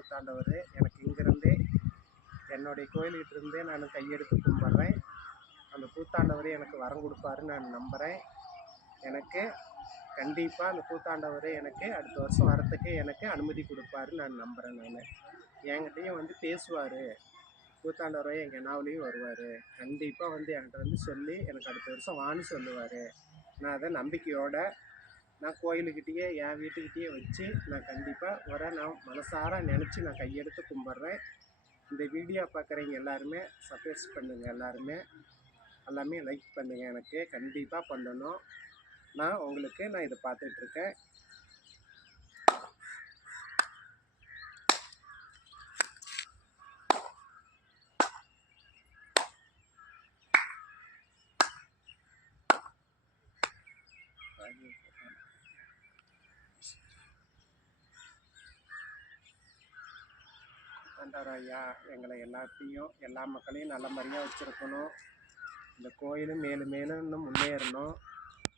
கூத்தாண்டவர் எனக்கு இங்கிருந்தே என்னுடைய கோயில்கிட்ட இருந்தே நான் கையெடுத்து கும்பிட்றேன். அந்த கூத்தாண்டவர் எனக்கு வரம் கொடுப்பாருன்னு நான் நம்புகிறேன் எனக்கு கண்டிப்பாக அந்த கூத்தாண்டவர் எனக்கு அடுத்த வருஷம் வரத்துக்கு எனக்கு அனுமதி கொடுப்பாருன்னு நான் நம்புகிறேன் நான். என்கிட்டையும் வந்து பேசுவார். கூத்தாண்டவர் எங்கள் நாவலையும் வருவார். கண்டிப்பாக வந்து என்கிட்ட வந்து சொல்லி எனக்கு அடுத்த வருஷம் வான்னு சொல்லுவார். நான் அதை நம்பிக்கையோட நான் கோயிலுக்கிட்டேயே என் வீட்டுக்கிட்டேயே வச்சு நான் கண்டிப்பாக வர நான் மனசார நினச்சி நான் கையெடுத்து கும்பிட்றேன். இந்த வீடியோ பார்க்குறவங்க எல்லாருமே சப்போர்ட்ஸ் பண்ணுங்கள் எல்லாருமே. எல்லாமே லைக் பண்ணுங்கள் எனக்கு. கண்டிப்பாக பண்ணணும். நான் உங்களுக்கு நான் இதை பார்த்துட்ருக்கேன். ஆண்டவர் ஐயா எங்களை எல்லாத்தையும் எல்லா மக்களையும் நல்ல மாதிரியாக வச்சுருக்கணும். இந்த கோயிலும் மேலும் மேலும் இன்னும் முன்னேறணும்.